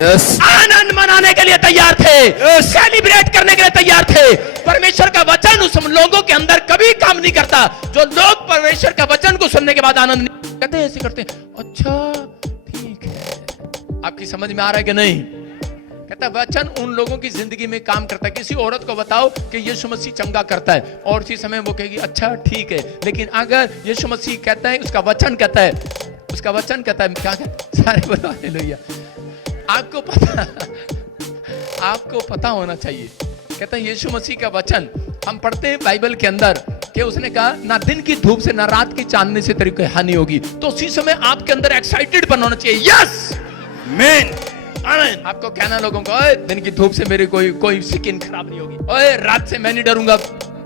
आनंद मनाने के लिए तैयार थे, सेलिब्रेट करने के लिए तैयार थे। परमेश्वर का वचन उस लोगों के अंदर कभी काम नहीं करता जो लोग परमेश्वर का वचन को सुनने के बाद आनंद नहीं कहते, ऐसे करते अच्छा ठीक है। आपकी समझ में आ रहा है कि नहीं? कहता वचन उन लोगों की जिंदगी में काम करता है। किसी औरत को बताओ कि यीशु मसीह चंगा करता है और उसी समय वो कहेगी अच्छा ठीक है, लेकिन अगर यीशु मसीह कहता है, उसका वचन कहता है, उसका वचन कहता है, क्या कहता है? सारे बोलो हालेलुया। आपको पता होना चाहिए। कहता है यीशु मसीह का वचन हम पढ़ते हैं बाइबल के अंदर कि उसने कहा ना दिन की धूप से ना रात की चांदनी से तेरी कोई हानि होगी। तो उसी समय आपके अंदर एक्साइटेड होना चाहिए। यस आमीन आमीन। आपको कहना लोगों को ओए दिन की धूप से मेरी कोई स्किन खराब नहीं होगी, ओए रात से मैं नहीं डरूंगा,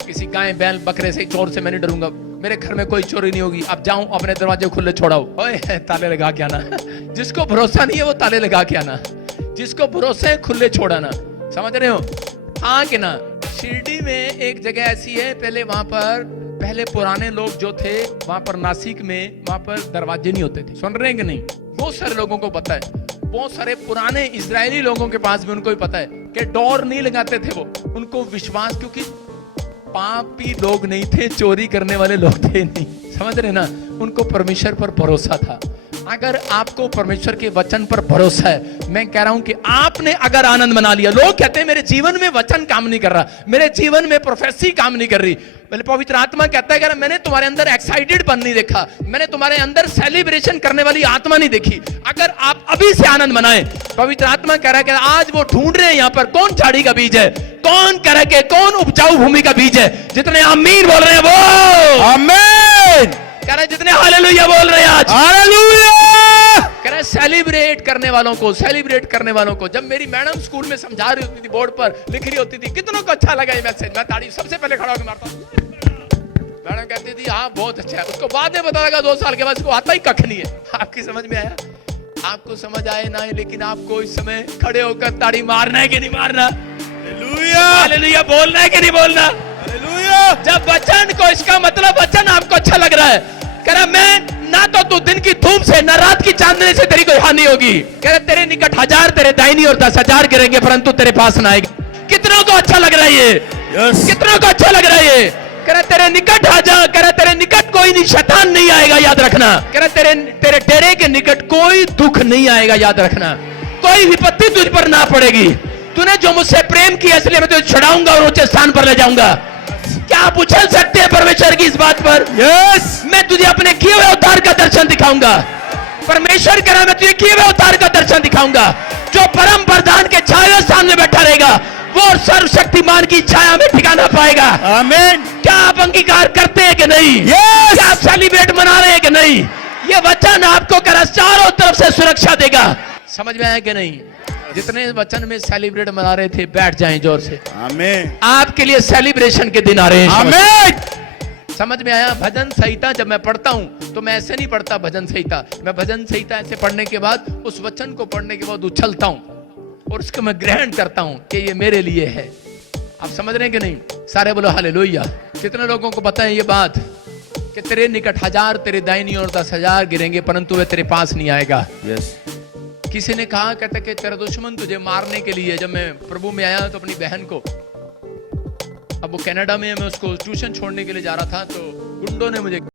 किसी गाय बैल बकरे से चोर से मैं नहीं डरूंगा, मेरे घर में कोई चोरी नहीं होगी, अब जाऊं अपने दरवाजे खुले छोड़ाओ, ओए ताले लगा के आना। जिसको भरोसा नहीं है वो ताले लगा के आना, जिसको भरोसा है खुले छोड़ाना। समझ रहे हो? हाँ कि ना? शिरडी में एक जगह ऐसी है, पहले पुराने लोग जो थे वहां पर नासिक में वहां पर दरवाजे नहीं होते थे। सुन रहे हैं कि नहीं? बहुत सारे लोगों को पता है, बहुत सारे पुराने इजरायली लोगों के पास भी उनको भी पता है कि डोर नहीं लगाते थे वो। उनको विश्वास, क्योंकि पापी लोग नहीं थे, चोरी करने वाले लोग थे नहीं। समझ रहे ना? उनको परमेश्वर पर भरोसा था। अगर आपको परमेश्वर के वचन पर भरोसा है, मैं कह रहा हूं कि आपने अगर आनंद मना लिया। लोग कहते हैं मेरे जीवन में वचन काम नहीं कर रहा, मेरे जीवन में प्रोफेसी काम नहीं कर रही। पवित्र आत्मा कहता है कि मैंने तुम्हारे अंदर एक्साइटेड बन नहीं देखा, मैंने तुम्हारे अंदर सेलिब्रेशन करने वाली आत्मा नहीं देखी। अगर आप अभी से आनंद मनाएं, पवित्र आत्मा कह रहा है कि आज वो ढूंढ रहे हैं यहाँ पर कौन झाड़ी का बीज है, कौन कह रहा है कि कौन उपजाऊ भूमि का बीज है। जितने आमीन बोल रहे हैं वो आमीन कह रहे, जितने हालेलुया बोल रहे हैं आज हालेलुया कह रहे। सेलिब्रेट करने वालों को, सेलिब्रेट करने वालों को। जब मेरी मैडम स्कूल में समझा रही होती थी, बोर्ड पर लिख रही होती थी, कितनों को अच्छा लगा ये मैसेज, मैं ताड़ी सबसे पहले खड़ा होकर मारता हूं। मैडम कहती थी हाँ बहुत अच्छा है। उसको बाद में पता लगा 2 साल के बाद उसको आता ही कख नहीं है। आपकी समझ में आया? आपको समझ आए ना, लेकिन आपको इस समय खड़े होकर ताड़ी मारना है कि नहीं मारना? हालेलुया हालेलुया बोलना है कि नहीं बोलना? हालेलुया। जब वचन को, इसका मतलब वचन आपको अच्छा लग रहा है, कह रहा मैं ना तो तू दिन की धूप से ना रात की चांदनी से तेरी कोई हानि होगी। कह रहा तेरे निकट 1000 तेरे दाहिनी और 10,000 गिरेंगे परंतु तेरे पास ना आएगा। कितनों को अच्छा लग रहा है ये? कितनों को अच्छा लग रहा है ये? कह रहा तेरे निकट आ जा, कह रहा तेरे निकट कोई नहीं, शैतान नहीं आएगा, याद रखना। कह रहा तेरे डेरे के निकट कोई दुख नहीं आएगा, याद रखना। कोई विपत्ति तुझ पर ना पड़ेगी। तूने जो मुझसे प्रेम किया इसलिए मैं तुझे छुड़ाऊंगा और ऊंचे स्थान पर ले जाऊंगा। क्या आप उछल सकते हैं परमेश्वर की इस बात पर? यस। मैं तुझे अपने किए हुए उद्धार का दर्शन दिखाऊंगा। परमेश्वर कह रहा मैं तुझे किए हुए उद्धार का दर्शन दिखाऊंगा। जो परम प्रधान के छाया सामने बैठा रहेगा वो सर्वशक्तिमान की छाया में ठिकाना पाएगा। आमीन। क्या आप अंगीकार करते हैं कि नहीं? yes! क्या आप सेलिब्रेट मना रहे हैं कि नहीं? ये वचन आपको कर चारों तरफ से सुरक्षा देगा। समझ में आया कि नहीं? जितने वचन में सेलिब्रेट मना रहे थे बैठ जाएं जोर से। आमीन। आपके लिए सेलिब्रेशन के दिन आ रहे हैं। आमीन। समझ में आया? भजन संहिता जब मैं पढ़ता हूं तो मैं ऐसे नहीं पढ़ता भजन संहिता। मैं भजन संहिता ऐसे पढ़ने के बाद, उस वचन को पढ़ने के बाद उछलता हूं और उसको मैं ग्रहण करता हूं कि ये मेरे लिए है। आप समझ रहे हैं कि नहीं? सारे बोलो हालेलुया। कितने लोगों को पता है ये बात कि तेरे निकट 1000 तेरे दाहिनी और 10,000 गिरेंगे परंतु वे तेरे पास नहीं आएगा। यस। किसी ने कहा, कहते कि तेरा दुश्मन तुझे मारने के लिए। जब मैं प्रभु में आया तो अपनी बहन को, अब वो कनाडा में, मैं उसको ट्यूशन छोड़ने के लिए जा रहा था तो गुंडों ने मुझे